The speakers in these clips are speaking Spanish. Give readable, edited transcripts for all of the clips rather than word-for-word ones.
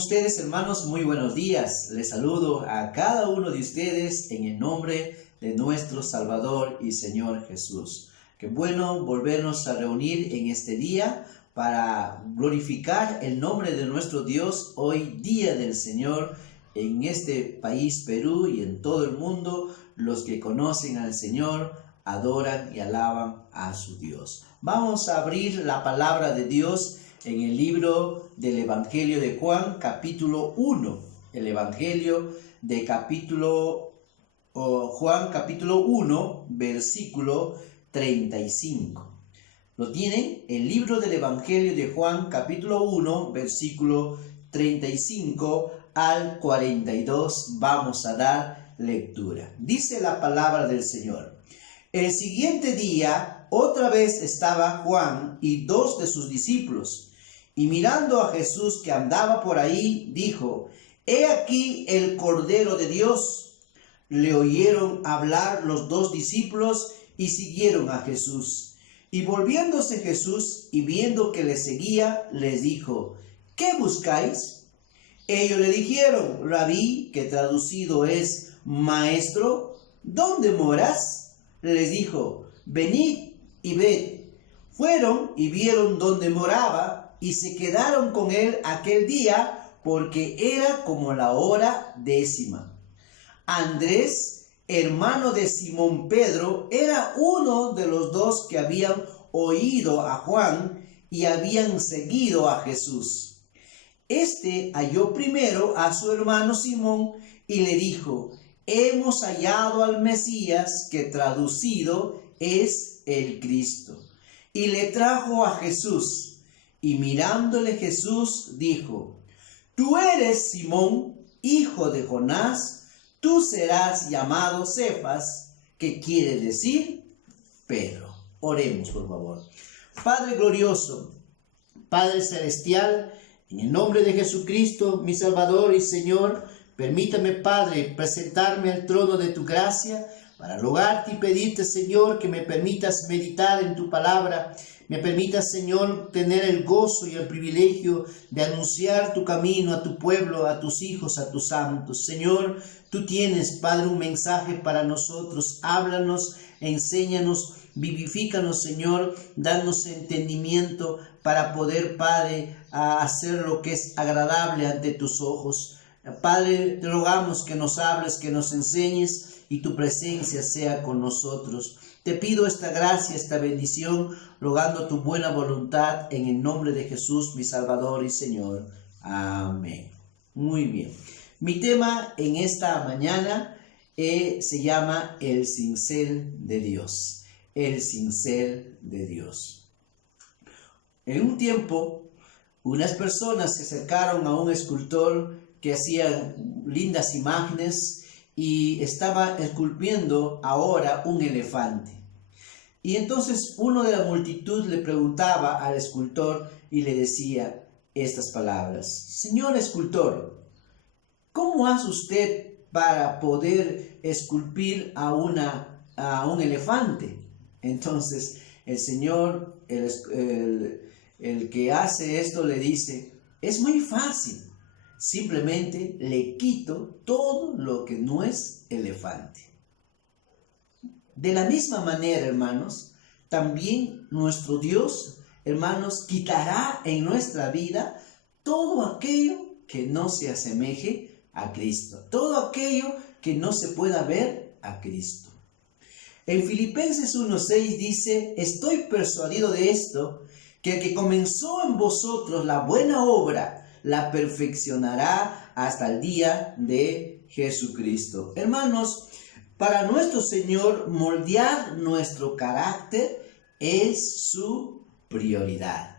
ustedes, hermanos? Muy buenos días. Les saludo a cada uno de ustedes en el nombre de nuestro Salvador y Señor Jesús. Qué bueno volvernos a reunir en este día para glorificar el nombre de nuestro Dios, hoy día del Señor, en este país Perú y en todo el mundo. Los que conocen al Señor adoran y alaban a su Dios. Vamos a abrir la palabra de Dios en el libro del Evangelio de Juan, capítulo 1. El Evangelio de Juan, capítulo 1, versículo 35. ¿Lo tienen? El libro del Evangelio de Juan, capítulo 1, versículo 35 al 42. Vamos a dar lectura. Dice la palabra del Señor. El siguiente día, otra vez estaba Juan y dos de sus discípulos, y mirando a Jesús que andaba por ahí, dijo: «He aquí el Cordero de Dios». Le oyeron hablar los dos discípulos y siguieron a Jesús. Y volviéndose Jesús y viendo que le seguía, les dijo: «¿Qué buscáis?». Ellos le dijeron: «Rabí», que traducido es Maestro, ¿dónde moras?». Les dijo: «Venid y ved». Fueron y vieron dónde moraba, y se quedaron con él aquel día, porque era como la hora 10:00. Andrés, hermano de Simón Pedro, era uno de los dos que habían oído a Juan y habían seguido a Jesús. Este halló primero a su hermano Simón y le dijo: «Hemos hallado al Mesías», que traducido es el Cristo. Y le trajo a Jesús. Y mirándole Jesús dijo: «Tú eres Simón, hijo de Jonás, tú serás llamado Cefas», que quiere decir Pedro. Oremos, por favor. Padre glorioso, Padre celestial, en el nombre de Jesucristo, mi Salvador y Señor, permítame, Padre, presentarme al trono de tu gracia para rogarte y pedirte, Señor, que me permitas meditar en tu palabra. Me permitas, Señor, tener el gozo y el privilegio de anunciar tu camino a tu pueblo, a tus hijos, a tus santos. Señor, tú tienes, Padre, un mensaje para nosotros. Háblanos, enséñanos, vivifícanos, Señor, danos entendimiento para poder, Padre, hacer lo que es agradable ante tus ojos. Padre, te rogamos que nos hables, que nos enseñes y tu presencia sea con nosotros. Te pido esta gracia, esta bendición, rogando tu buena voluntad en el nombre de Jesús, mi Salvador y Señor. Amén. Muy bien. Mi tema en esta mañana se llama el cincel de Dios. El cincel de Dios. En un tiempo, unas personas se acercaron a un escultor que hacía lindas imágenes y estaba esculpiendo ahora un elefante. Y entonces uno de la multitud le preguntaba al escultor y le decía estas palabras: «Señor escultor, ¿cómo hace usted para poder esculpir a un elefante?». Entonces el señor, el que hace esto, le dice: «Es muy fácil. Simplemente le quito todo lo que no es elefante». De la misma manera, hermanos, también nuestro Dios, hermanos, quitará en nuestra vida todo aquello que no se asemeje a Cristo, todo aquello que no se pueda ver a Cristo. En Filipenses 1:6 dice: «Estoy persuadido de esto, que el que comenzó en vosotros la buena obra, la perfeccionará hasta el día de Jesucristo». Hermanos, para nuestro Señor, moldear nuestro carácter es su prioridad.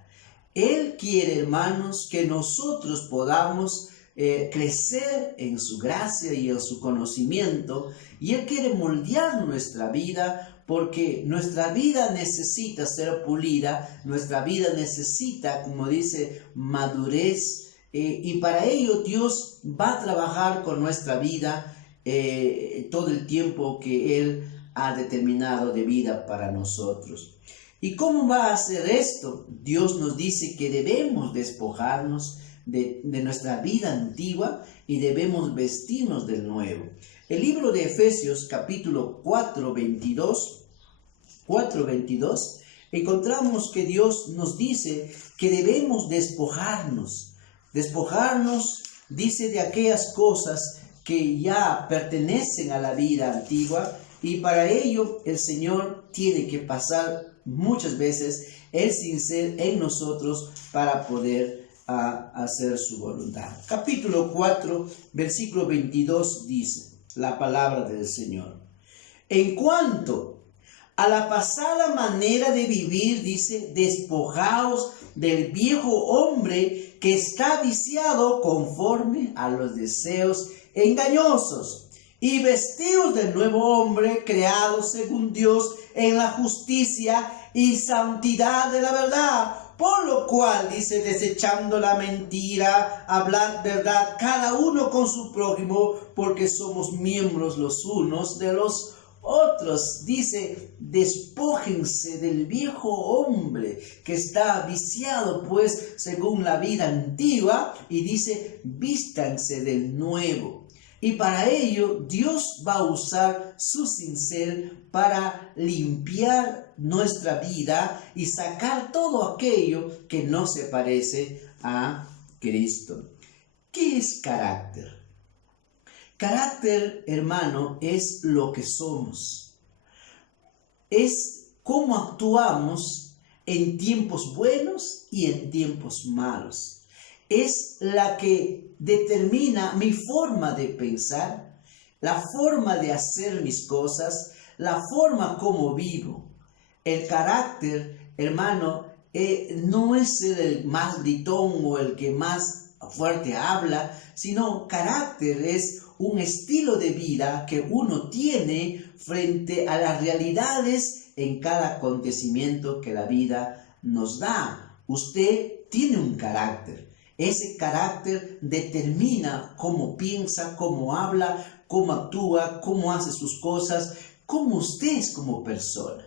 Él quiere, hermanos, que nosotros podamos crecer en su gracia y en su conocimiento, y Él quiere moldear nuestra vida, porque nuestra vida necesita ser pulida, nuestra vida necesita, como dice, madurez, y para ello Dios va a trabajar con nuestra vida todo el tiempo que Él ha determinado de vida para nosotros. ¿Y cómo va a hacer esto? Dios nos dice que debemos despojarnos de nuestra vida antigua y debemos vestirnos del nuevo. El libro de Efesios capítulo 4:22, encontramos que Dios nos dice que debemos despojarnos, dice, de aquellas cosas que ya pertenecen a la vida antigua, y para ello el Señor tiene que pasar muchas veces el sincero en nosotros para poder hacer su voluntad. Capítulo 4, versículo 22 dice la palabra del Señor: en cuanto a la pasada manera de vivir, dice, despojaos del viejo hombre que está viciado conforme a los deseos engañosos, y vestidos del nuevo hombre creado según Dios en la justicia y santidad de la verdad. Por lo cual, dice, desechando la mentira, hablad verdad cada uno con su prójimo, porque somos miembros los unos de los otros. Dice, despójense del viejo hombre que está viciado pues según la vida antigua, y dice, vístanse del nuevo. Y para ello Dios va a usar su cincel para limpiar nuestra vida y sacar todo aquello que no se parece a Cristo. ¿Qué es carácter? Carácter, hermano, es lo que somos. Es cómo actuamos en tiempos buenos y en tiempos malos. Es la que determina mi forma de pensar, la forma de hacer mis cosas, la forma como vivo. El carácter, hermano, no es ser el más gritón o el que más fuerte habla, sino carácter es un estilo de vida que uno tiene frente a las realidades en cada acontecimiento que la vida nos da. Usted tiene un carácter. Ese carácter determina cómo piensa, cómo habla, cómo actúa, cómo hace sus cosas, cómo usted es como persona.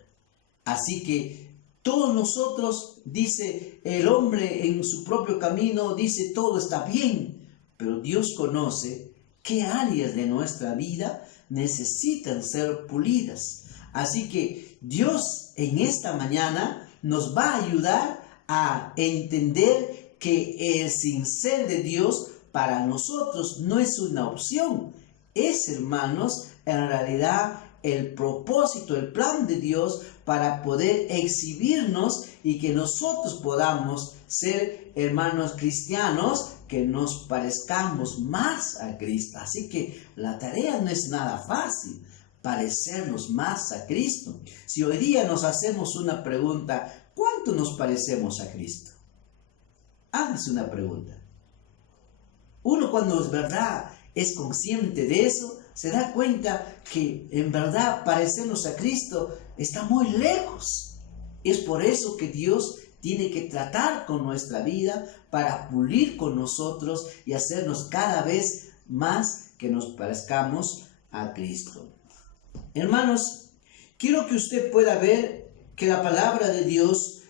Así que todos nosotros, dice el hombre en su propio camino, dice todo está bien, pero Dios conoce qué áreas de nuestra vida necesitan ser pulidas. Así que Dios en esta mañana nos va a ayudar a entender que el cincel de Dios para nosotros no es una opción. Es, hermanos, en realidad el propósito, el plan de Dios para poder exhibirnos y que nosotros podamos ser, hermanos cristianos, que nos parezcamos más a Cristo. Así que la tarea no es nada fácil, parecernos más a Cristo. Si hoy día nos hacemos una pregunta, ¿cuánto nos parecemos a Cristo? Hágase una pregunta. Uno, cuando es verdad es consciente de eso, se da cuenta que en verdad parecernos a Cristo está muy lejos. Es por eso que Dios tiene que tratar con nuestra vida para pulir con nosotros y hacernos cada vez más que nos parezcamos a Cristo. Hermanos, quiero que usted pueda ver que la palabra de Dios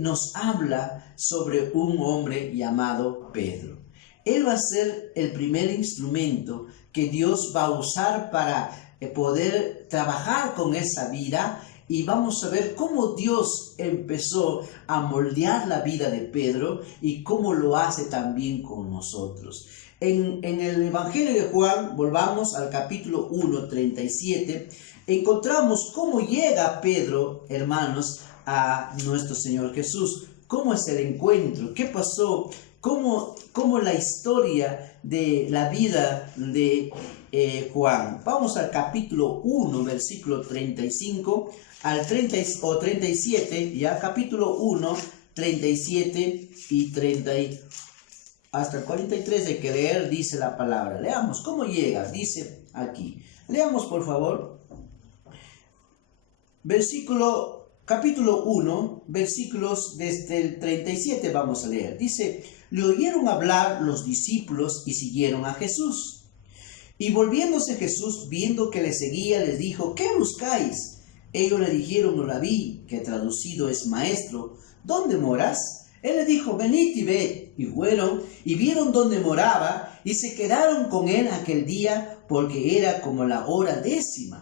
nos habla sobre un hombre llamado Pedro. Él va a ser el primer instrumento que Dios va a usar para poder trabajar con esa vida, y vamos a ver cómo Dios empezó a moldear la vida de Pedro y cómo lo hace también con nosotros. En el Evangelio de Juan, volvamos al capítulo 1, 37, encontramos cómo llega Pedro, hermanos, a nuestro Señor Jesús. ¿Cómo es el encuentro? ¿Qué pasó? ¿Cómo la historia de la vida de Juan? Vamos al capítulo 1, versículo 35 al 30 o 37, ya capítulo 1, 37 y 30 hasta el 43 hay que leer, dice la palabra. Leamos cómo llega, dice aquí. Leamos por favor. Capítulo 1, versículos desde el 37 vamos a leer. Dice, le oyeron hablar los discípulos y siguieron a Jesús. Y volviéndose Jesús, viendo que le seguía, les dijo, ¿qué buscáis? Ellos le dijeron, Rabí, que traducido es maestro, ¿dónde moras? Él les dijo, venid y ved. Y fueron y vieron dónde moraba y se quedaron con él aquel día porque era como la hora 10:00.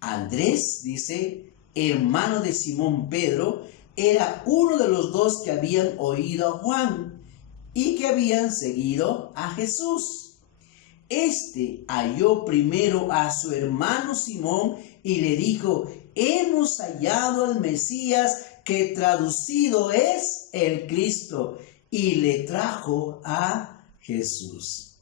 Andrés, dice, hermano de Simón Pedro, era uno de los dos que habían oído a Juan y que habían seguido a Jesús. Este halló primero a su hermano Simón y le dijo, hemos hallado al Mesías, que traducido es el Cristo, y le trajo a Jesús.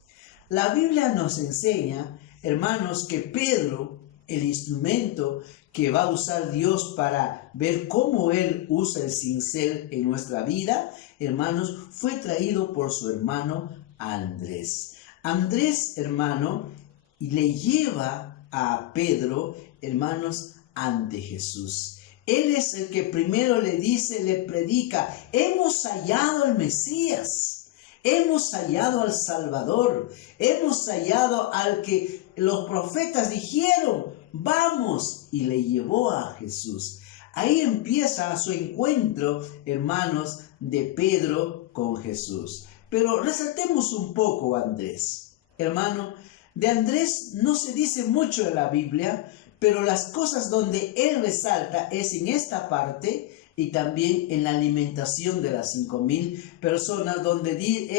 La Biblia nos enseña, hermanos, que Pedro, el instrumento que va a usar Dios para ver cómo Él usa el cincel en nuestra vida, hermanos, fue traído por su hermano Andrés. Andrés, hermano, le lleva a Pedro, hermanos, ante Jesús. Él es el que primero le dice, le predica, hemos hallado al Mesías, hemos hallado al Salvador, hemos hallado al que los profetas dijeron, vamos, y le llevó a Jesús. Ahí empieza su encuentro, hermanos, de Pedro con Jesús. Pero resaltemos un poco a Andrés. Hermano, de Andrés no se dice mucho en la Biblia, pero las cosas donde él resalta es en esta parte y también en la alimentación de las 5,000 personas, donde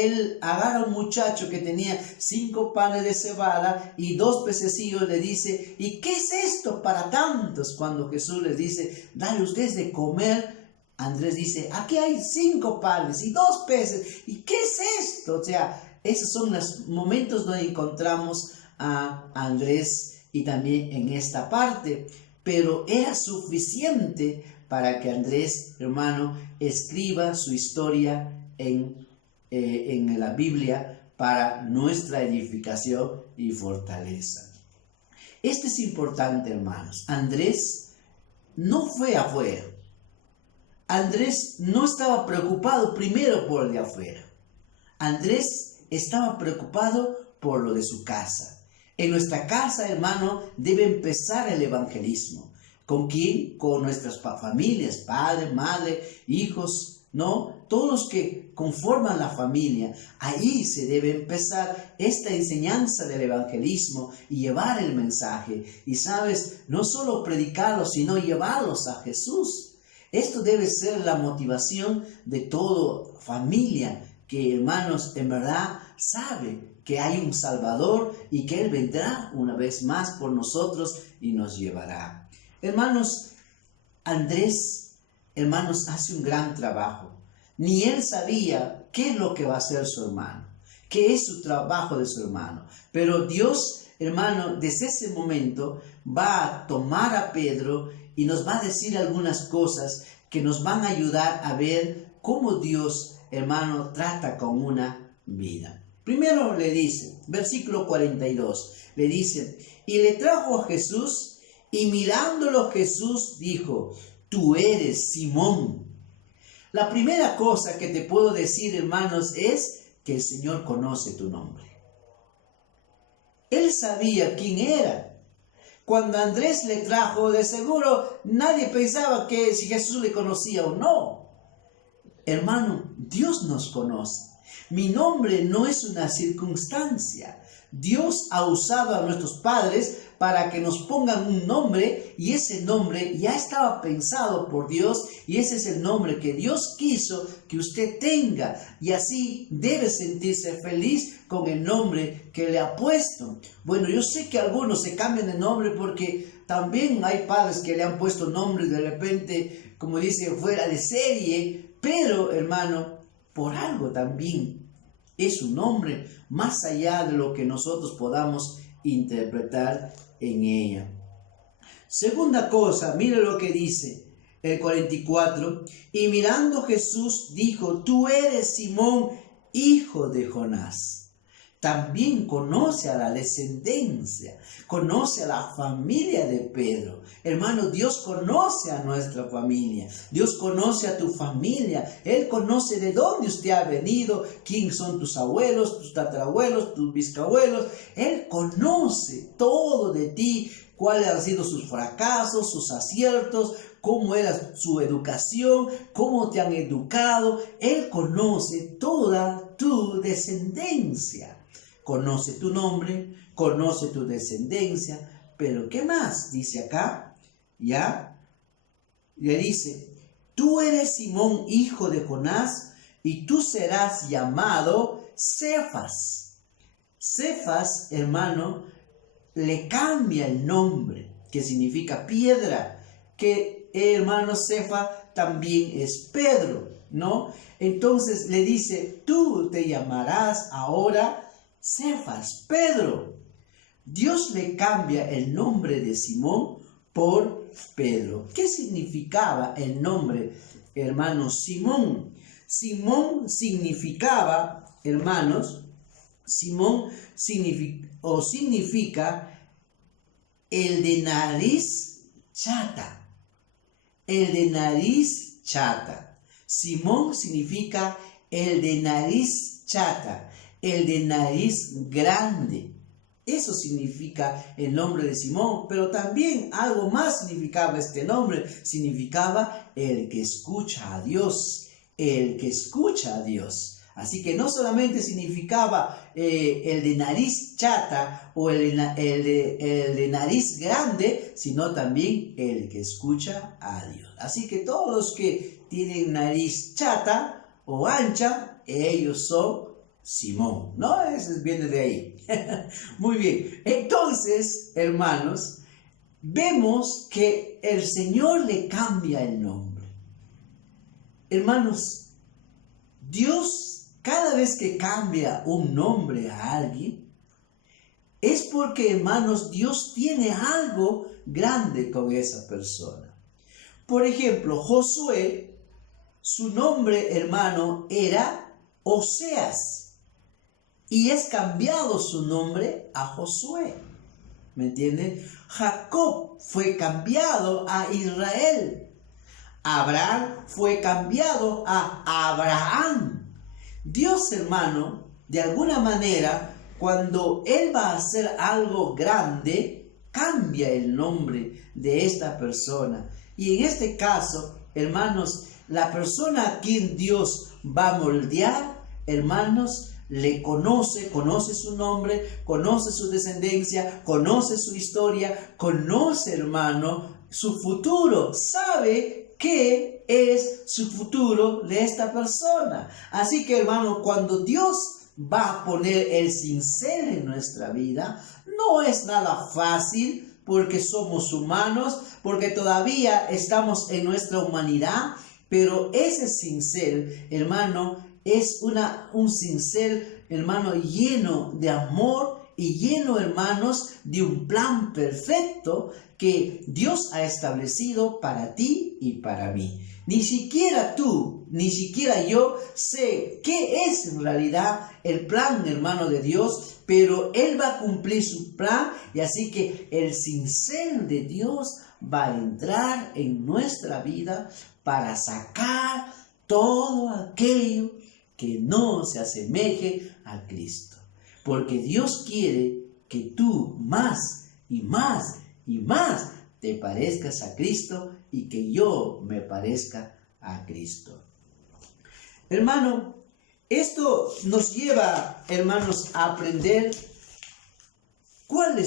él agarra a un muchacho que tenía 5 panes de cebada y 2 pececillos, le dice, ¿y qué es esto para tantos? Cuando Jesús les dice, dale ustedes de comer, Andrés dice, aquí hay 5 panes y 2 peces, ¿y qué es esto? O sea, esos son los momentos donde encontramos a Andrés y también en esta parte, pero era suficiente para que Andrés, hermano, escriba su historia en la Biblia para nuestra edificación y fortaleza. Esto es importante, hermanos. Andrés no fue afuera. Andrés no estaba preocupado primero por el de afuera. Andrés estaba preocupado por lo de su casa. En nuestra casa, hermano, debe empezar el evangelismo. ¿Con quién? Con nuestras familias, padre, madre, hijos, ¿no? Todos los que conforman la familia. Ahí se debe empezar esta enseñanza del evangelismo y llevar el mensaje. Y sabes, no solo predicarlos, sino llevarlos a Jesús. Esto debe ser la motivación de toda familia que, hermanos, en verdad sabe que hay un Salvador y que Él vendrá una vez más por nosotros y nos llevará. Hermanos, Andrés, hermanos, hace un gran trabajo. Ni él sabía qué es lo que va a hacer su hermano, qué es su trabajo de su hermano. Pero Dios, hermano, desde ese momento va a tomar a Pedro y nos va a decir algunas cosas que nos van a ayudar a ver cómo Dios, hermano, trata con una vida. Primero le dice, versículo 42, le dice, y le trajo a Jesús, y mirándolo Jesús dijo, tú eres Simón. La primera cosa que te puedo decir, hermanos, es que el Señor conoce tu nombre. Él sabía quién era. Cuando Andrés le trajo, de seguro nadie pensaba que si Jesús le conocía o no. Hermano, Dios nos conoce. Mi nombre no es una circunstancia. Dios ha usado a nuestros padres para que nos pongan un nombre y ese nombre ya estaba pensado por Dios y ese es el nombre que Dios quiso que usted tenga y así debe sentirse feliz con el nombre que le ha puesto. Bueno, yo sé que algunos se cambian de nombre porque también hay padres que le han puesto nombres de repente, como dice, fuera de serie, pero hermano, por algo también es un nombre más allá de lo que nosotros podamos interpretar en ella. Segunda cosa, mire lo que dice el 44, y mirando Jesús dijo, tú eres Simón, hijo de Jonás. También conoce a la descendencia, conoce a la familia de Pedro. Hermano, Dios conoce a nuestra familia, Dios conoce a tu familia, Él conoce de dónde usted ha venido, quién son tus abuelos, tus tatarabuelos, tus bisabuelos. Él conoce todo de ti, cuáles han sido sus fracasos, sus aciertos, cómo era su educación, cómo te han educado. Él conoce toda tu descendencia. Conoce tu nombre, conoce tu descendencia. Pero ¿qué más? Dice acá, ¿ya? Le dice, tú eres Simón, hijo de Jonás, y tú serás llamado Cefas. Cefas, hermano, le cambia el nombre, que significa piedra, que hermano Cefas también es Pedro, ¿no? Entonces le dice, tú te llamarás ahora Cefas, Pedro. Dios le cambia el nombre de Simón por Pedro. ¿Qué significaba el nombre, hermanos, Simón? Simón significaba, hermanos, Simón significa el de nariz chata. El de nariz chata. Simón significa el de nariz chata, el de nariz grande. Eso significa el nombre de Simón, pero también algo más significaba este nombre. Significaba el que escucha a Dios, el que escucha a Dios. Así que no solamente significaba el de nariz chata o el de nariz grande, sino también el que escucha a Dios. Así que todos los que tienen nariz chata o ancha, ellos son Simón, ¿no? Eso viene de ahí. Muy bien. Entonces, hermanos, vemos que el Señor le cambia el nombre. Hermanos, Dios, cada vez que cambia un nombre a alguien, es porque, hermanos, Dios tiene algo grande con esa persona. Por ejemplo, Josué, su nombre, hermano, era Oseas. Y es cambiado su nombre a Josué. ¿Me entienden? Jacob fue cambiado a Israel. Abraham fue cambiado a Abraham. Dios, hermano, de alguna manera, cuando Él va a hacer algo grande, cambia el nombre de esta persona. Y en este caso, hermanos, la persona a quien Dios va a moldear, hermanos, le conoce su nombre, conoce su descendencia, conoce su historia, conoce, hermano, su futuro, sabe qué es su futuro de esta persona. Así que, hermano, cuando Dios va a poner el cincel en nuestra vida, no es nada fácil porque somos humanos, porque todavía estamos en nuestra humanidad, pero ese cincel, hermano, es un cincel, hermano, lleno de amor y lleno, hermanos, de un plan perfecto que Dios ha establecido para ti y para mí. Ni siquiera tú, ni siquiera yo sé qué es en realidad el plan, hermano, de Dios, pero Él va a cumplir su plan y así que el cincel de Dios va a entrar en nuestra vida para sacar todo aquello que no se asemeje a Cristo. Porque Dios quiere que tú más y más y más te parezcas a Cristo y que yo me parezca a Cristo. Hermano, esto nos lleva, hermanos, a aprender cuál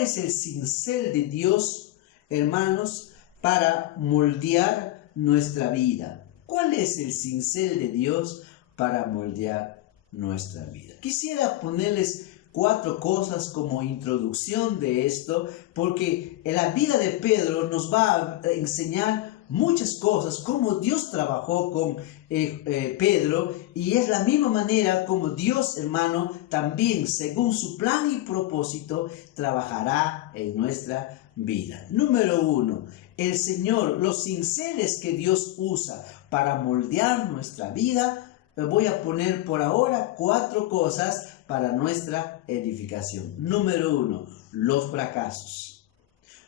es el cincel de Dios, hermanos, para moldear nuestra vida. ¿Cuál es el cincel de Dios para moldear nuestra vida? Quisiera ponerles 4 cosas como introducción de esto, porque en la vida de Pedro nos va a enseñar muchas cosas, cómo Dios trabajó con Pedro, y es la misma manera como Dios, hermano, también según su plan y propósito, trabajará en nuestra vida. Número 1, el Señor, los cinceles que Dios usa para moldear nuestra vida, voy a poner por ahora 4 cosas para nuestra edificación. Número 1, los fracasos.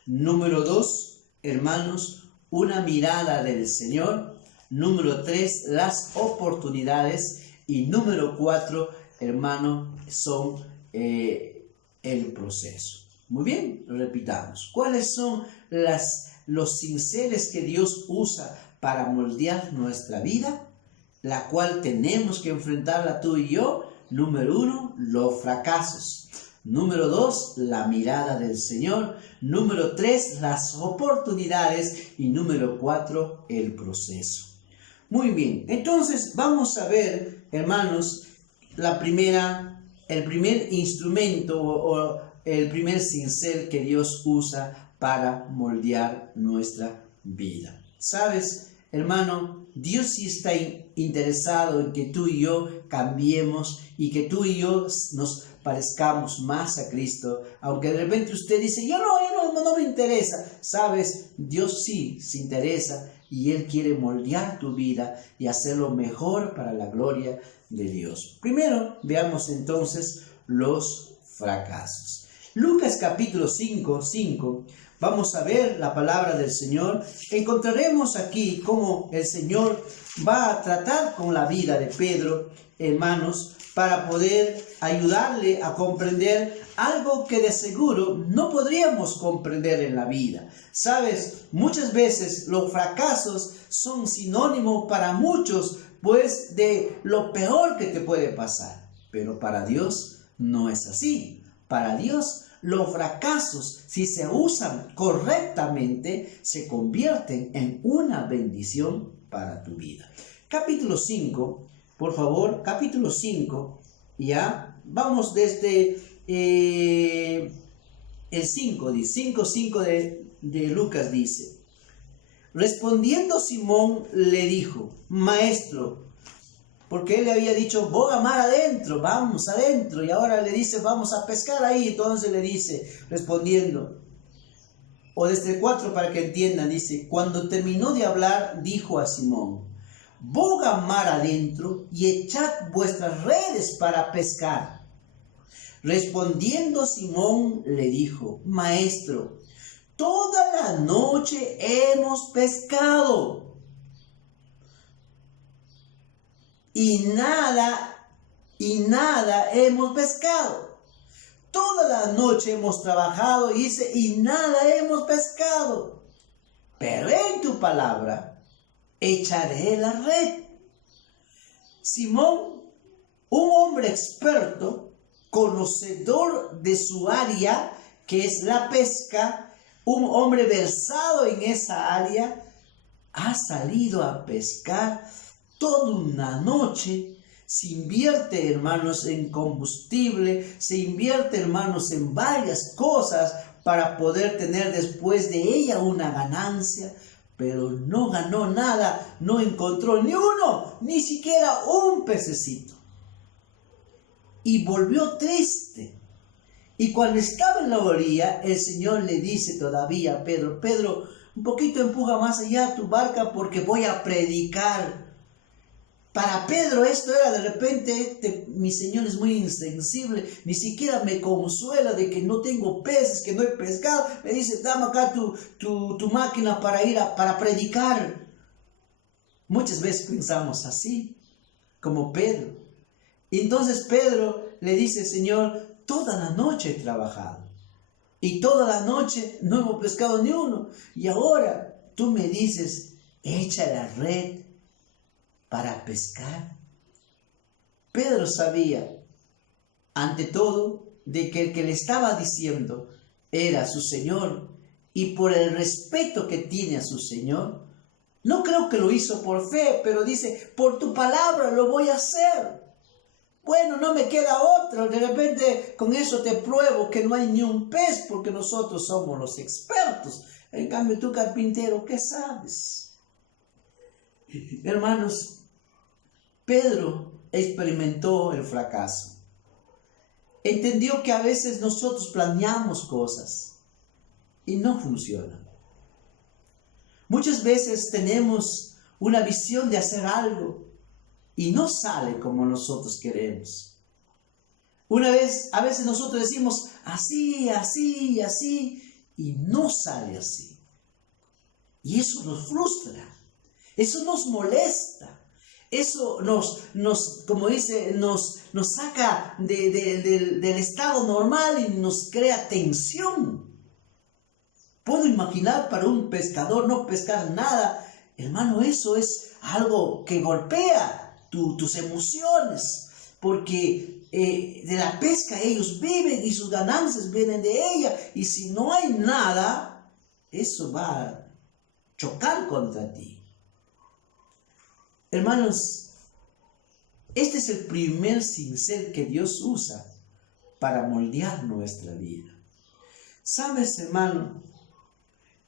Número 2, hermanos, una mirada del Señor. Número 3, las oportunidades. Y número 4, hermano, son el proceso. Muy bien, repitamos. ¿Cuáles son los cinceles que Dios usa para moldear nuestra vida? La cual tenemos que enfrentarla tú y yo. Número 1, los fracasos. Número 2, la mirada del Señor. Número 3, las oportunidades. Y número 4, el proceso. Muy bien, entonces vamos a ver, hermanos, el primer instrumento o el primer cincel que Dios usa para moldear nuestra vida. ¿Sabes, hermano? Dios sí está interesado en que tú y yo cambiemos y que tú y yo nos parezcamos más a Cristo. Aunque de repente usted dice, no me interesa. ¿Sabes? Dios sí se interesa y Él quiere moldear tu vida y hacerlo mejor para la gloria de Dios. Primero, veamos entonces los fracasos. Lucas capítulo 5, vamos a ver la palabra del Señor. Encontraremos aquí cómo el Señor va a tratar con la vida de Pedro, hermanos, para poder ayudarle a comprender algo que de seguro no podríamos comprender en la vida. Sabes, muchas veces los fracasos son sinónimo para muchos, pues, de lo peor que te puede pasar. Pero para Dios no es así. Para Dios, los fracasos, si se usan correctamente, se convierten en una bendición para tu vida. Capítulo 5, por favor, capítulo 5, ya, vamos desde el 5, 5 de Lucas dice: respondiendo Simón le dijo, maestro, porque él le había dicho, boga mar adentro, vamos adentro, y ahora le dice, vamos a pescar ahí. Entonces le dice, respondiendo, o desde el 4 para que entiendan, dice, cuando terminó de hablar, dijo a Simón, boga mar adentro y echad vuestras redes para pescar. Respondiendo Simón le dijo, maestro, toda la noche hemos pescado y nada hemos pescado. Toda la noche hemos trabajado, dice, y nada hemos pescado. Pero en tu palabra echaré la red. Simón, un hombre experto, conocedor de su área, que es la pesca, un hombre versado en esa área, ha salido a pescar toda una noche. Se invierte, hermanos, en combustible, se invierte, hermanos, en varias cosas para poder tener después de ella una ganancia, pero no ganó nada, no encontró ni uno, ni siquiera un pececito. Y volvió triste. Y cuando estaba en la orilla, el Señor le dice todavía a Pedro, Pedro, un poquito empuja más allá tu barca porque voy a predicar. Para Pedro esto era de repente, mi Señor es muy insensible, ni siquiera me consuela de que no tengo peces, que no he pescado. Me dice, dame acá tu máquina para predicar. Muchas veces pensamos así, como Pedro. Y entonces Pedro le dice, Señor, toda la noche he trabajado y toda la noche no hemos pescado ni uno. Y ahora tú me dices, echa la red para pescar. Pedro sabía, ante todo, de que el que le estaba diciendo era su Señor, y por el respeto que tiene a su Señor, no creo que lo hizo por fe, pero dice, por tu palabra lo voy a hacer. Bueno, no me queda otro, de repente con eso te pruebo que no hay ni un pez, porque nosotros somos los expertos. En cambio tú, carpintero, ¿qué sabes? Hermanos, Pedro experimentó el fracaso. Entendió que a veces nosotros planeamos cosas y no funcionan. Muchas veces tenemos una visión de hacer algo y no sale como nosotros queremos. A veces nosotros decimos así, así, así, y no sale así. Y eso nos frustra, eso nos molesta. Eso como dice, nos saca del estado normal y nos crea tensión. Puedo imaginar para un pescador no pescar nada. Hermano, eso es algo que golpea tus emociones, porque de la pesca ellos viven y sus ganancias vienen de ella, y si no hay nada, eso va a chocar contra ti. Hermanos, este es el primer cincel que Dios usa para moldear nuestra vida. ¿Sabes, hermano?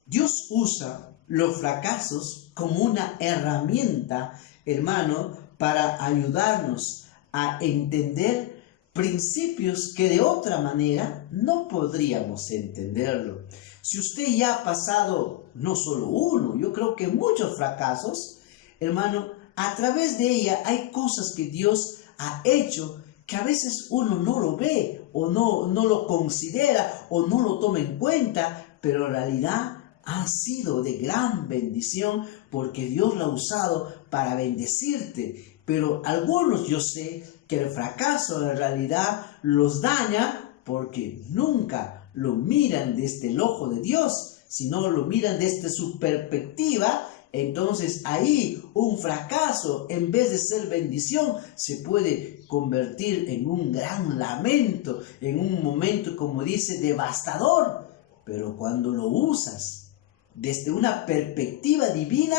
Dios usa los fracasos como una herramienta, hermano, para ayudarnos a entender principios que de otra manera no podríamos entenderlo. Si usted ya ha pasado no solo uno, yo creo que muchos fracasos, hermano, a través de ella hay cosas que Dios ha hecho que a veces uno no lo ve o no lo considera o no lo toma en cuenta, pero en realidad ha sido de gran bendición porque Dios lo ha usado para bendecirte. Pero algunos yo sé que el fracaso en realidad los daña porque nunca lo miran desde el ojo de Dios, sino lo miran desde su perspectiva. Entonces ahí un fracaso, en vez de ser bendición, se puede convertir en un gran lamento, en un momento, como dice, devastador. Pero cuando lo usas desde una perspectiva divina,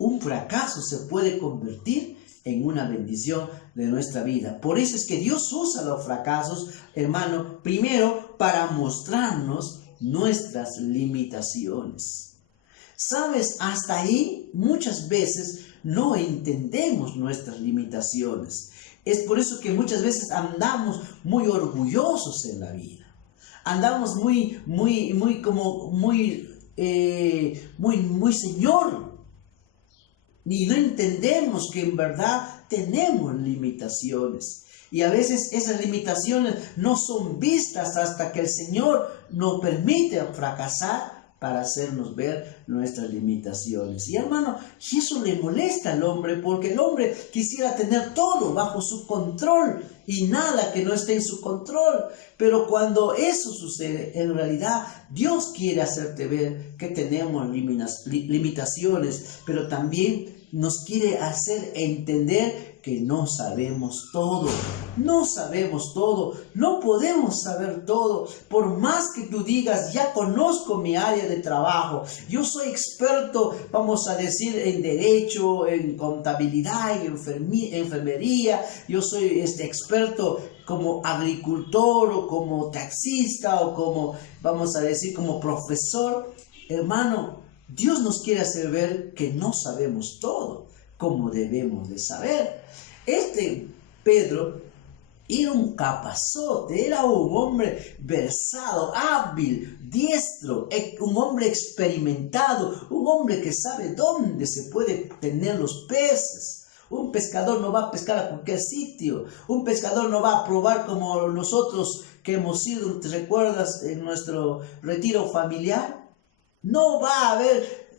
un fracaso se puede convertir en una bendición de nuestra vida. Por eso es que Dios usa los fracasos, hermano, primero para mostrarnos nuestras limitaciones. ¿Sabes? Hasta ahí muchas veces no entendemos nuestras limitaciones. Es por eso que muchas veces andamos muy orgullosos en la vida. Andamos muy señor. Y no entendemos que en verdad tenemos limitaciones. Y a veces esas limitaciones no son vistas hasta que el Señor nos permite fracasar para hacernos ver nuestras limitaciones. Y hermano, y eso le molesta al hombre, porque el hombre quisiera tener todo bajo su control y nada que no esté en su control. Pero cuando eso sucede, en realidad Dios quiere hacerte ver que tenemos limitaciones, pero también nos quiere hacer entender que no sabemos todo. No sabemos todo. No podemos saber todo. Por más que tú digas, ya conozco mi área de trabajo. Yo soy experto, vamos a decir, en derecho, en contabilidad, en enfermería. Yo soy experto como agricultor o como taxista o como, vamos a decir, como profesor. Hermano, Dios nos quiere hacer ver que no sabemos todo como debemos de saber. Pedro era un capazote, era un hombre versado, hábil, diestro, un hombre experimentado, un hombre que sabe dónde se puede tener los peces. Un pescador no va a pescar a cualquier sitio. Un pescador no va a probar como nosotros que hemos ido, ¿te recuerdas? En nuestro retiro familiar. No va a ver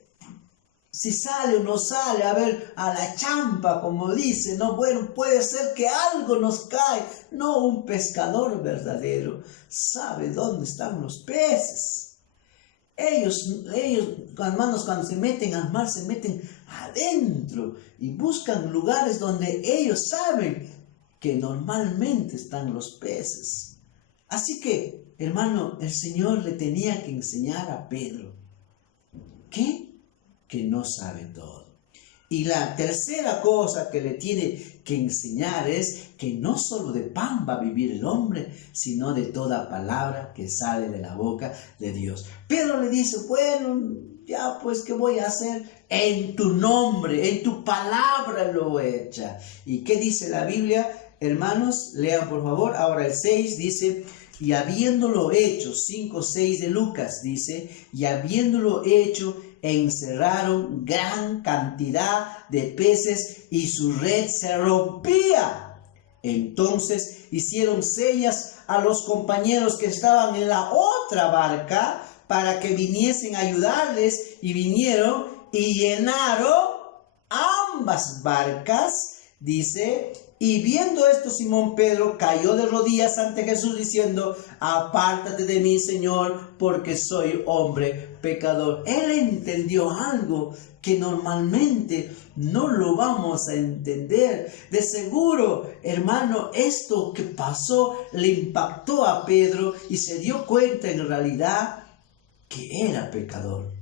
si sale o no sale, a ver a la champa, como dice. No, bueno, puede ser que algo nos cae. No, un pescador verdadero sabe dónde están los peces. Ellos, hermanos, cuando se meten al mar, se meten adentro y buscan lugares donde ellos saben que normalmente están los peces. Así que, hermano, el Señor le tenía que enseñar a Pedro que no sabe todo. Y la tercera cosa que le tiene que enseñar es que no solo de pan va a vivir el hombre, sino de toda palabra que sale de la boca de Dios. Pedro le dice, bueno, ya pues, ¿qué voy a hacer? En tu nombre, en tu palabra lo hecha. ¿Y qué dice la Biblia? Hermanos, lean por favor. Ahora el 6 dice, y habiéndolo hecho, 5:6 de Lucas dice, y habiéndolo hecho, encerraron gran cantidad de peces y su red se rompía. Entonces hicieron señas a los compañeros que estaban en la otra barca para que viniesen a ayudarles, y vinieron y llenaron ambas barcas, dice, y viendo esto Simón Pedro cayó de rodillas ante Jesús diciendo, apártate de mí, Señor, porque soy hombre pecador. Él entendió algo que normalmente no lo vamos a entender. De seguro, hermano, esto que pasó le impactó a Pedro y se dio cuenta en realidad que era pecador.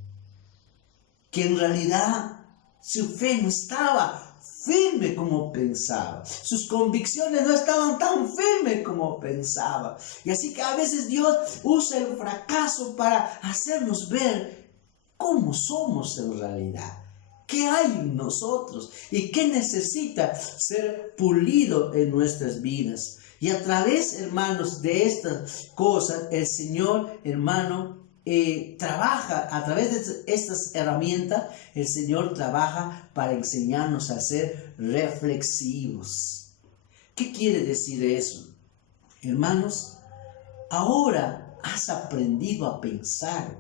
Que en realidad su fe no estaba firme como pensaba. Sus convicciones no estaban tan firmes como pensaba. Y así que a veces Dios usa el fracaso para hacernos ver cómo somos en realidad. ¿Qué hay en nosotros? ¿Y qué necesita ser pulido en nuestras vidas? Y a través, hermanos, de estas cosas, el Señor, hermano, trabaja a través de estas herramientas. El Señor trabaja para enseñarnos a ser reflexivos. ¿Qué quiere decir eso? Hermanos, ahora has aprendido a pensar.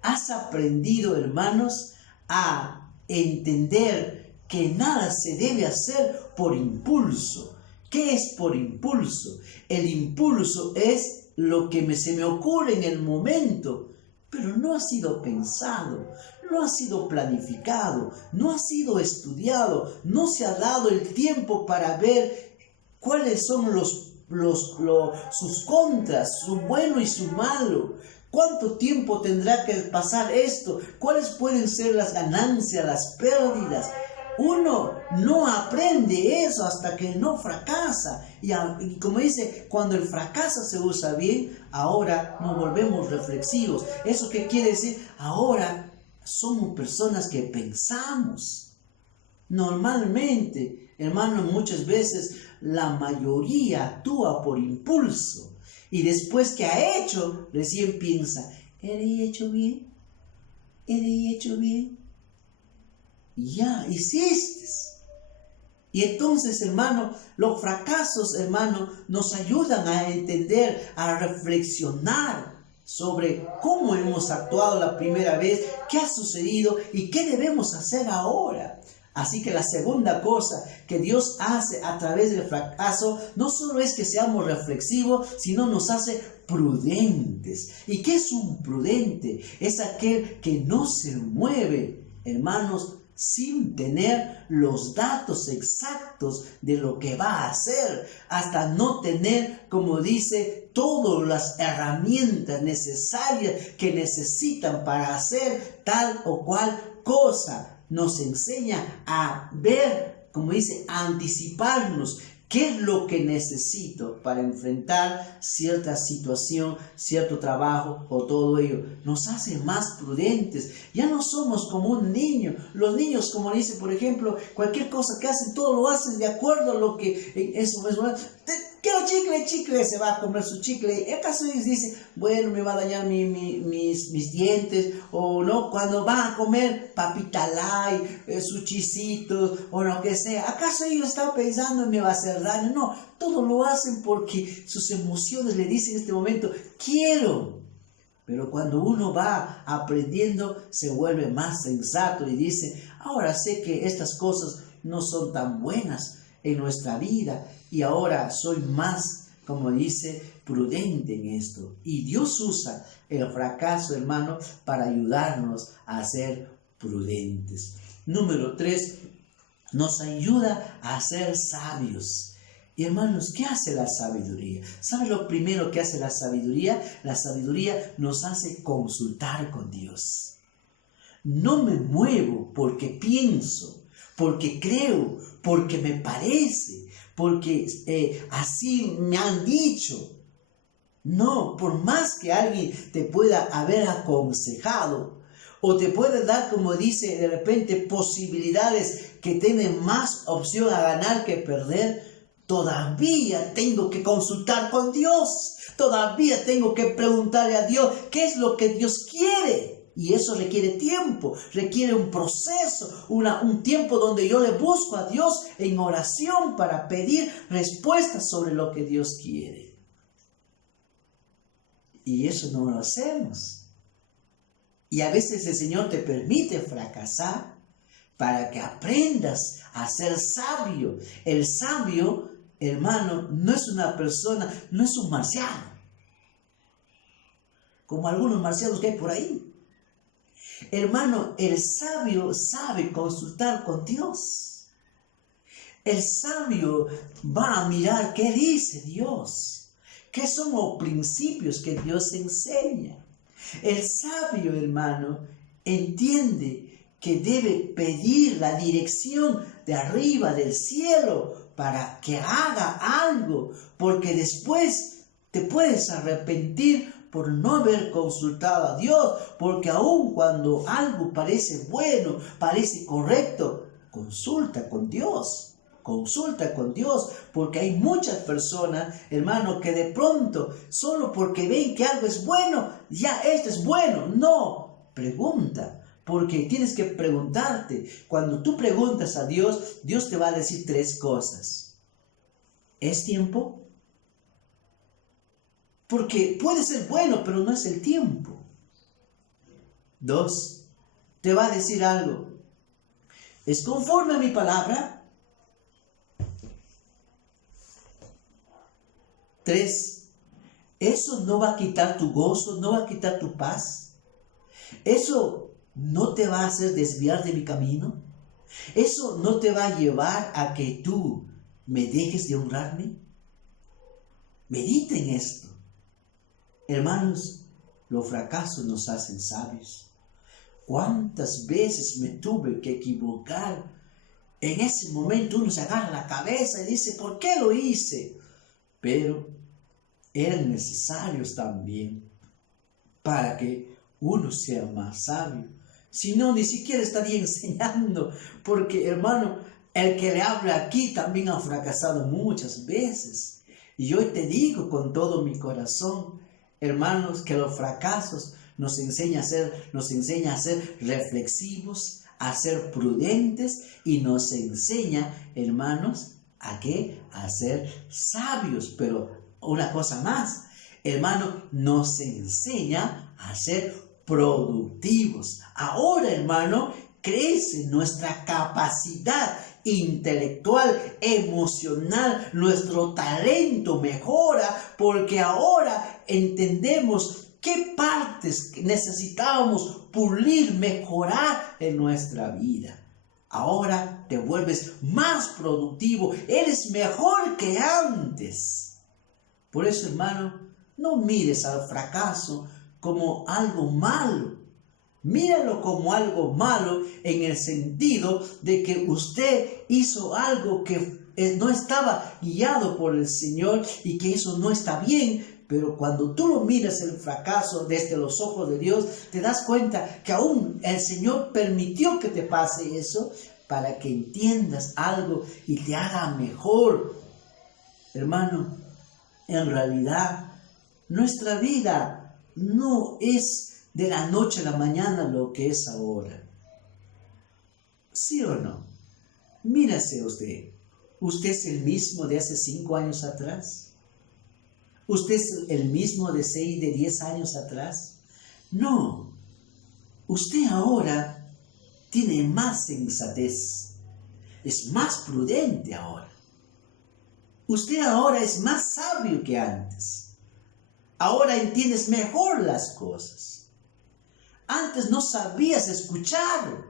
Has aprendido, hermanos, a entender que nada se debe hacer por impulso. ¿Qué es por impulso? El impulso es lo que se me ocurre en el momento, pero no ha sido pensado, no ha sido planificado, no ha sido estudiado, no se ha dado el tiempo para ver cuáles son sus contras, su bueno y su malo. ¿Cuánto tiempo tendrá que pasar esto? ¿Cuáles pueden ser las ganancias, las pérdidas? Uno no aprende eso hasta que no fracasa. Y como dice, cuando el fracaso se usa bien, ahora nos volvemos reflexivos. ¿Eso qué quiere decir? Ahora somos personas que pensamos. Normalmente, hermano, muchas veces la mayoría actúa por impulso. Y después que ha hecho, recién piensa, ¿he hecho bien? ¿He hecho bien? Ya hiciste. Y entonces, hermano, los fracasos, hermano, nos ayudan a entender, a reflexionar sobre cómo hemos actuado la primera vez, qué ha sucedido y qué debemos hacer ahora. Así que la segunda cosa que Dios hace a través del fracaso no solo es que seamos reflexivos, sino nos hace prudentes. ¿Y qué es un prudente? Es aquel que no se mueve, hermanos, sin tener los datos exactos de lo que va a hacer, hasta no tener, como dice, todas las herramientas necesarias que necesitan para hacer tal o cual cosa. Nos enseña a ver, como dice, a anticiparnos. ¿Qué es lo que necesito para enfrentar cierta situación, cierto trabajo o todo ello? Nos hace más prudentes. Ya no somos como un niño. Los niños, como dice, por ejemplo, cualquier cosa que hacen, todo lo hacen de acuerdo a lo que eso mismo. Quiero chicle, se va a comer su chicle. ¿Acaso dice, bueno, me va a dañar mis dientes? O no, cuando van a comer papita light, sus chisitos o lo que sea. ¿Acaso ellos están pensando me va a hacer daño? No, todo lo hacen porque sus emociones le dicen en este momento, quiero. Pero cuando uno va aprendiendo, se vuelve más sensato y dice, ahora sé que estas cosas no son tan buenas en nuestra vida y ahora soy más, como dice, prudente en esto. Y Dios usa el fracaso, hermano, para ayudarnos a ser prudentes. Número 3, nos ayuda a ser sabios. Y hermanos, ¿qué hace la sabiduría? ¿Sabe lo primero que hace la sabiduría? La sabiduría nos hace consultar con Dios. No me muevo porque pienso, porque creo, porque me parece, porque así me han dicho. No, por más que alguien te pueda haber aconsejado o te puede dar, como dice, de repente posibilidades que tienen más opción a ganar que perder, todavía tengo que consultar con Dios. Todavía tengo que preguntarle a Dios qué es lo que Dios quiere. Y eso requiere tiempo, requiere un proceso, un tiempo donde yo le busco a Dios en oración para pedir respuestas sobre lo que Dios quiere. Y eso no lo hacemos. Y a veces el Señor te permite fracasar para que aprendas a ser sabio. El sabio, hermano, no es una persona, no es un marciano, como algunos marcianos que hay por ahí. Hermano, el sabio sabe consultar con Dios. El sabio va a mirar qué dice Dios, qué son los principios que Dios enseña. El sabio, hermano, entiende que debe pedir la dirección de arriba del cielo para que haga algo, porque después te puedes arrepentir por no haber consultado a Dios, porque aun cuando algo parece bueno, parece correcto, consulta con Dios. Consulta con Dios, porque hay muchas personas, hermano, que de pronto, solo porque ven que algo es bueno, ya esto es bueno. No, pregunta, porque tienes que preguntarte. Cuando tú preguntas a Dios, Dios te va a decir 3 cosas. ¿Es tiempo? Porque puede ser bueno, pero no es el tiempo. 2, te va a decir algo. ¿Es conforme a mi palabra? 3, eso no va a quitar tu gozo, no va a quitar tu paz. Eso no te va a hacer desviar de mi camino. Eso no te va a llevar a que tú me dejes de honrarme. Medita en esto. Hermanos, los fracasos nos hacen sabios. ¿Cuántas veces me tuve que equivocar? En ese momento uno se agarra la cabeza y dice, ¿por qué lo hice? Pero eran necesarios también para que uno sea más sabio. Si no, ni siquiera estaría enseñando, porque hermano, el que le habla aquí también ha fracasado muchas veces. Y hoy te digo con todo mi corazón, hermanos, que los fracasos nos enseña a ser reflexivos, a ser prudentes, y nos enseña, hermanos, ¿a qué? A ser sabios. Pero una cosa más, hermano, nos enseña a ser productivos. Ahora, hermano, crece nuestra capacidad intelectual, emocional, nuestro talento mejora, porque ahora entendemos qué partes necesitábamos pulir, mejorar en nuestra vida. Ahora te vuelves más productivo, eres mejor que antes. Por eso, hermano, no mires al fracaso como algo malo. Míralo como algo malo en el sentido de que usted hizo algo que no estaba guiado por el Señor y que eso no está bien. Pero cuando tú lo miras el fracaso desde los ojos de Dios, te das cuenta que aún el Señor permitió que te pase eso para que entiendas algo y te haga mejor. Hermano, en realidad, nuestra vida no es de la noche a la mañana lo que es ahora. ¿Sí o no? Mírase usted. ¿Usted es el mismo de hace 5 años atrás? ¿Usted es el mismo de 6, de 10 años atrás? No. Usted ahora tiene más sensatez. Es más prudente ahora. Usted ahora es más sabio que antes. Ahora entiendes mejor las cosas. Antes no sabías escuchar.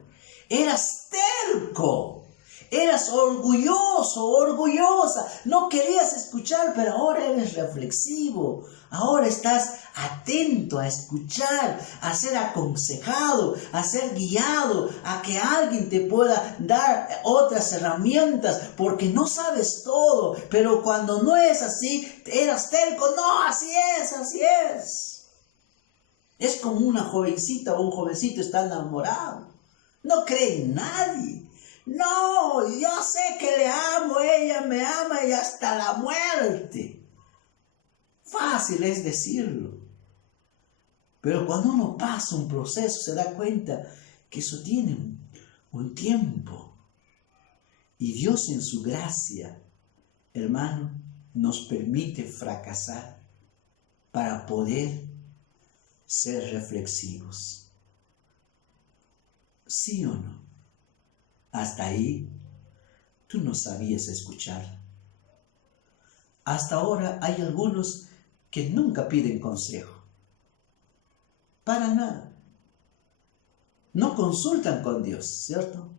Eras terco. Eras orgulloso, orgullosa. No querías escuchar, pero ahora eres reflexivo. Ahora estás atento a escuchar, a ser aconsejado, a ser guiado, a que alguien te pueda dar otras herramientas, porque no sabes todo. Pero cuando no es así, eras terco. No, así es, así es. Es como una jovencita o un jovencito está enamorado. No cree en nadie. No, yo sé que le amo, ella me ama y hasta la muerte. Fácil es decirlo. Pero cuando uno pasa un proceso se da cuenta que eso tiene un tiempo. Y Dios en su gracia, hermano, nos permite fracasar para poder ser reflexivos. ¿Sí o no? Hasta ahí tú no sabías escuchar. Hasta ahora hay algunos que nunca piden consejo. Para nada. No consultan con Dios, ¿cierto?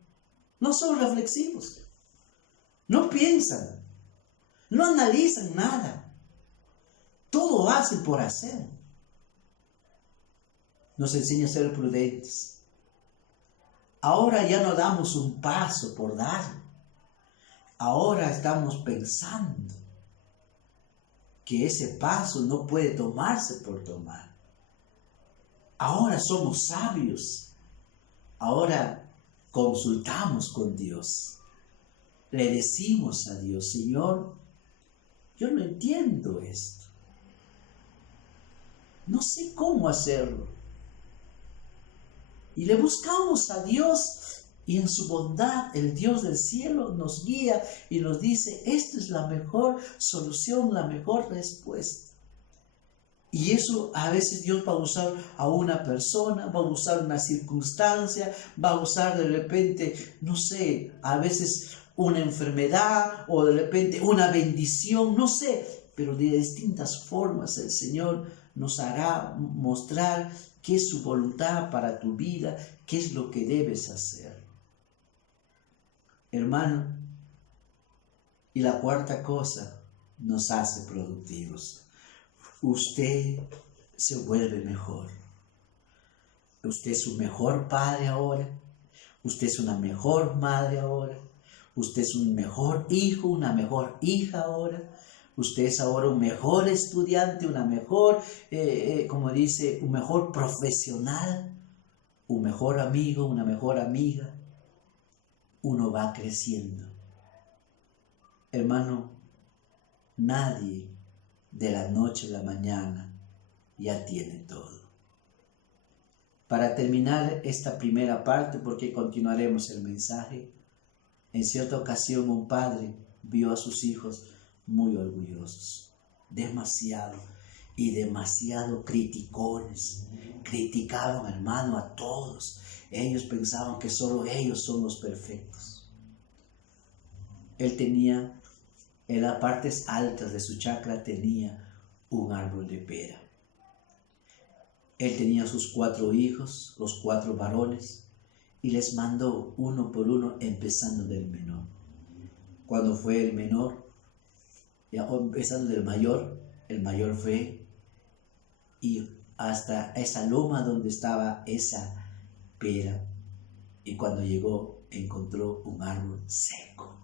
No son reflexivos. No piensan. No analizan nada. Todo hacen por hacer. Nos enseña a ser prudentes. Ahora ya no damos un paso por dar. Ahora estamos pensando que ese paso no puede tomarse por tomar. Ahora somos sabios. Ahora consultamos con Dios. Le decimos a Dios, Señor, yo no entiendo esto. No sé cómo hacerlo. Y le buscamos a Dios y en su bondad el Dios del cielo nos guía y nos dice, esta es la mejor solución, la mejor respuesta. Y eso a veces Dios va a usar a una persona, va a usar una circunstancia, va a usar de repente, no sé, a veces una enfermedad o de repente una bendición, no sé, pero de distintas formas el Señor nos hará mostrar qué es su voluntad para tu vida, qué es lo que debes hacer. Hermano, y la cuarta cosa nos hace productivos. Usted se vuelve mejor. Usted es un mejor padre ahora. Usted es una mejor madre ahora. Usted es un mejor hijo, una mejor hija ahora. Usted es ahora un mejor estudiante, una mejor, un mejor profesional, un mejor amigo, una mejor amiga. Uno va creciendo. Hermano, nadie de la noche a la mañana ya tiene todo. Para terminar esta primera parte, porque continuaremos el mensaje, en cierta ocasión un padre vio a sus hijos muy orgullosos, demasiado criticones, criticaban, hermano, a todos. Ellos pensaban que solo ellos son los perfectos. Él tenía, en las partes altas de su chacra tenía un árbol de pera. Él tenía sus 4 hijos, los 4 varones, y les mandó uno por uno, empezando del menor. Cuando fue el menor, empezando del mayor, el mayor fue y hasta esa loma donde estaba esa pera, y cuando llegó encontró un árbol seco,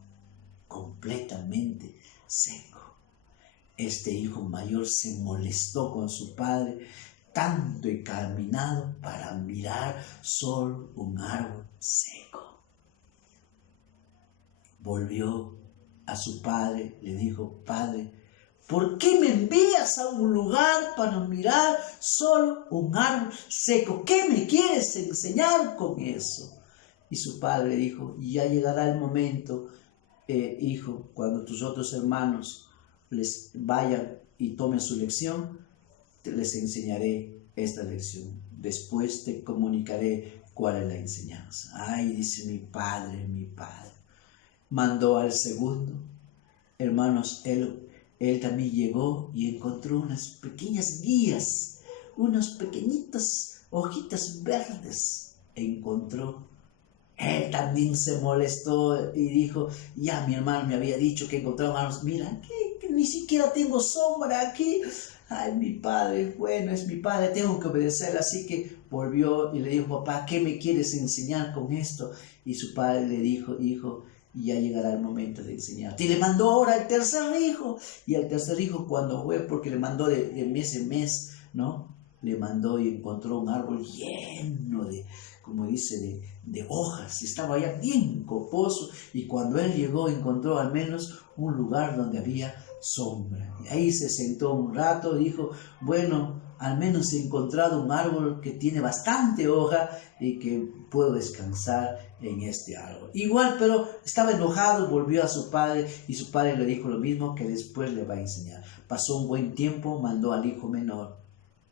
completamente seco. Este hijo mayor se molestó con su padre, tanto encaminado para mirar solo un árbol seco. Volvió a su padre, le dijo, padre, ¿por qué me envías a un lugar para mirar solo un árbol seco? ¿Qué me quieres enseñar con eso? Y su padre dijo, ya llegará el momento, hijo, cuando tus otros hermanos les vayan y tomen su lección, les enseñaré esta lección. Después te comunicaré cuál es la enseñanza. Ay, dice mi padre. Mandó al segundo. Hermanos, él también llegó y encontró unas pequeñas guías, unas pequeñitas hojitas verdes. Encontró. Él también se molestó y dijo, ya mi hermano me había dicho que encontraba árboles. Mira, que ni siquiera tengo sombra aquí. Ay, mi padre, bueno, es mi padre, tengo que obedecer. Así que volvió y le dijo, papá, ¿qué me quieres enseñar con esto? Y su padre le dijo, hijo, ya llegará el momento de enseñarte. Y le mandó ahora al tercer hijo. Y al tercer hijo cuando fue, porque le mandó de mes en mes, ¿no? Le mandó y encontró un árbol lleno de, como dice, de hojas. Estaba ya bien coposo. Y cuando él llegó encontró al menos un lugar donde había sombra. Y ahí se sentó un rato y dijo, bueno, al menos he encontrado un árbol que tiene bastante hoja y que puedo descansar en este árbol. Igual, pero estaba enojado, volvió a su padre y su padre le dijo lo mismo, que después le va a enseñar. Pasó un buen tiempo, mandó al hijo menor.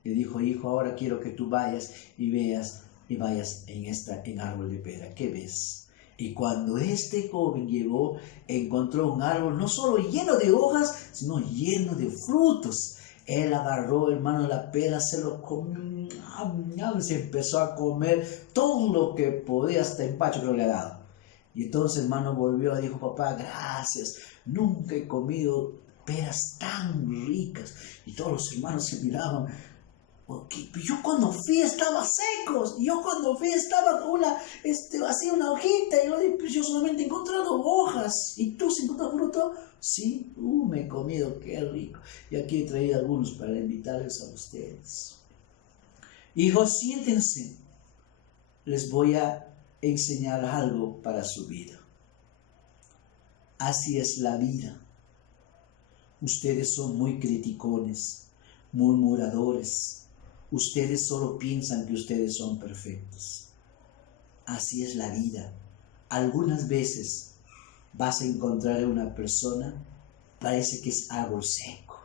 Le dijo, hijo, ahora quiero que tú vayas y veas y vayas en árbol de pera. ¿Qué ves? Y cuando este joven llegó, encontró un árbol no solo lleno de hojas, sino lleno de frutos. Él agarró, hermano, la pera, se lo comió, se empezó a comer todo lo que podía, hasta empacho que le ha dado. Y entonces, hermano, volvió y dijo: papá, gracias, nunca he comido peras tan ricas. Y todos los hermanos se miraban: porque yo cuando fui estaba secos, yo cuando fui estaba con así una hojita, y pues yo solamente he encontrado hojas, y tú has encontrado fruto. Sí, me he comido, qué rico. Y aquí he traído algunos para invitarles a ustedes. Hijos, siéntense, les voy a enseñar algo para su vida. Así es la vida. Ustedes son muy criticones, murmuradores. Ustedes solo piensan que ustedes son perfectos. Así es la vida. Algunas veces vas a encontrar a una persona, parece que es árbol seco.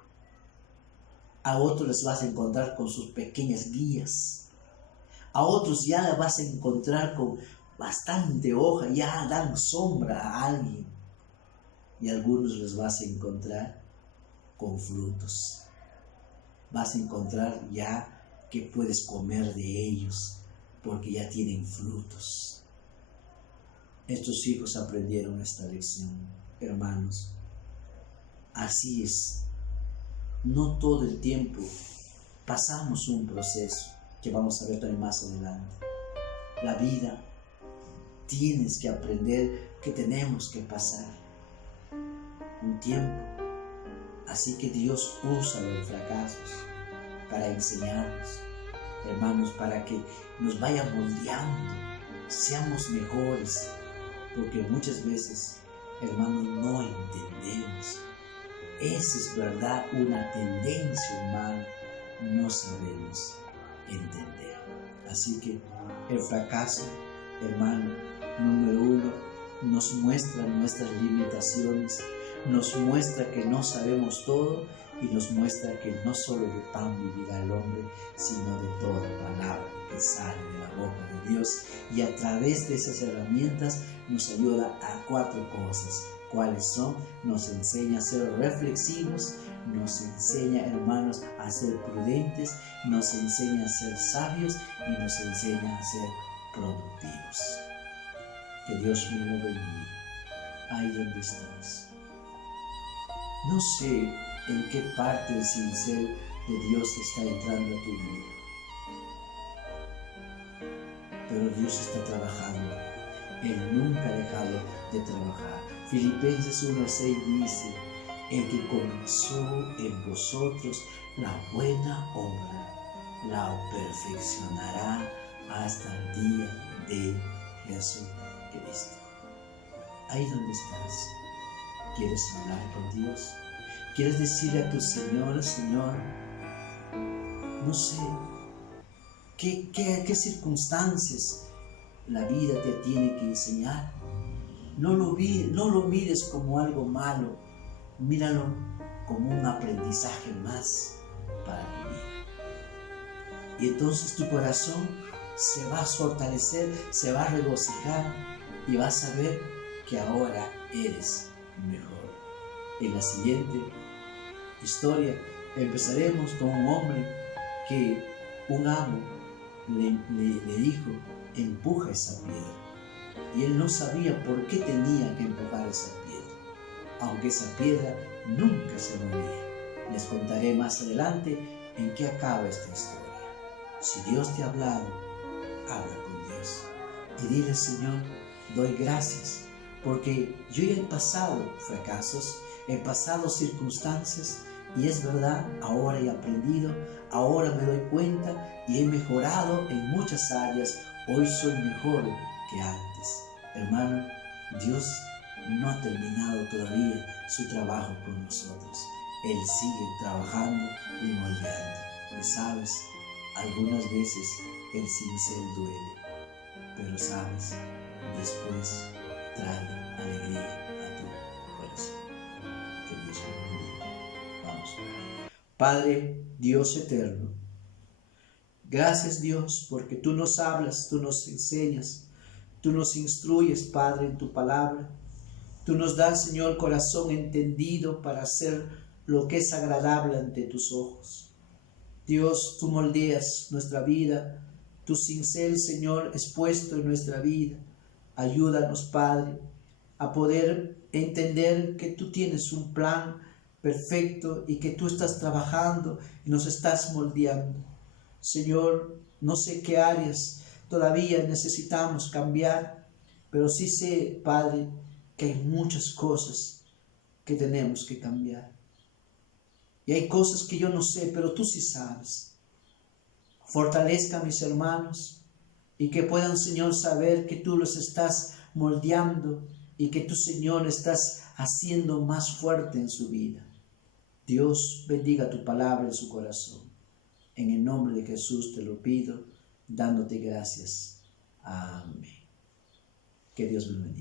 A otros les vas a encontrar con sus pequeñas guías. A otros ya la vas a encontrar con bastante hoja, ya dan sombra a alguien. Y a algunos les vas a encontrar con frutos. Vas a encontrar ya que puedes comer de ellos, porque ya tienen frutos. Estos hijos aprendieron esta lección, hermanos. Así es. No todo el tiempo pasamos un proceso que vamos a ver también más adelante. La vida, tienes que aprender que tenemos que pasar un tiempo. Así que Dios usa los fracasos para enseñarnos, hermanos, para que nos vaya moldeando, seamos mejores, porque muchas veces, hermanos, no entendemos. Esa es verdad, una tendencia humana, no sabemos entender. Así que el fracaso, hermano, número 1, nos muestra nuestras limitaciones, nos muestra que no sabemos todo, y nos muestra que no solo de pan vivirá el hombre, sino de toda palabra que sale de la boca de Dios. Y a través de esas herramientas nos ayuda a 4 cosas. ¿Cuáles son? Nos enseña a ser reflexivos, nos enseña, hermanos, a ser prudentes, nos enseña a ser sabios y nos enseña a ser productivos. Que Dios me lo bendiga. Ahí donde estás. No sé en qué parte del cincel de Dios está entrando a tu vida, pero Dios está trabajando. Él nunca ha dejado de trabajar. Filipenses 1:6 dice: el que comenzó en vosotros la buena obra, la perfeccionará hasta el día de Jesucristo. Ahí donde estás, ¿quieres hablar con Dios? ¿Quieres decirle a tu Señor: Señor, no sé qué circunstancias la vida te tiene que enseñar? No lo mires como algo malo, míralo como un aprendizaje más para tu vida. Y entonces tu corazón se va a fortalecer, se va a regocijar y vas a ver que ahora eres mejor. En la siguiente historia empezaremos con un hombre que un amo le dijo: empuja esa piedra. Y él no sabía por qué tenía que empujar esa piedra, aunque esa piedra nunca se movía. Les contaré más adelante en qué acaba esta historia. Si Dios te ha hablado, habla con Dios y dile: Señor, doy gracias porque yo ya he pasado fracasos, he pasado circunstancias, y es verdad, ahora he aprendido, ahora me doy cuenta y he mejorado en muchas áreas. Hoy soy mejor que antes. Hermano, Dios no ha terminado todavía su trabajo con nosotros. Él sigue trabajando y moldeando. Y sabes, algunas veces el cincel duele, pero sabes, después trae alegría a tu corazón. Que Dios te bendiga. Vamos a orar. Padre, Dios eterno, gracias, Dios, porque tú nos hablas, tú nos enseñas, Tú nos instruyes, Padre, en tu palabra. Tú nos das, Señor, corazón entendido para hacer lo que es agradable ante tus ojos. Dios, tú moldeas nuestra vida. Tu cincel, Señor, es puesto en nuestra vida. Ayúdanos, Padre, a poder entender que tú tienes un plan perfecto y que tú estás trabajando y nos estás moldeando. Señor, no sé qué áreas todavía necesitamos cambiar, pero sí sé, Padre, que hay muchas cosas que tenemos que cambiar. Y hay cosas que yo no sé, pero tú sí sabes. Fortalezca a mis hermanos y que puedan, Señor, saber que tú los estás moldeando y que tú, Señor, estás haciendo más fuerte en su vida. Dios bendiga tu palabra en su corazón. En el nombre de Jesús te lo pido, dándote gracias. Amén. Que Dios me bendiga.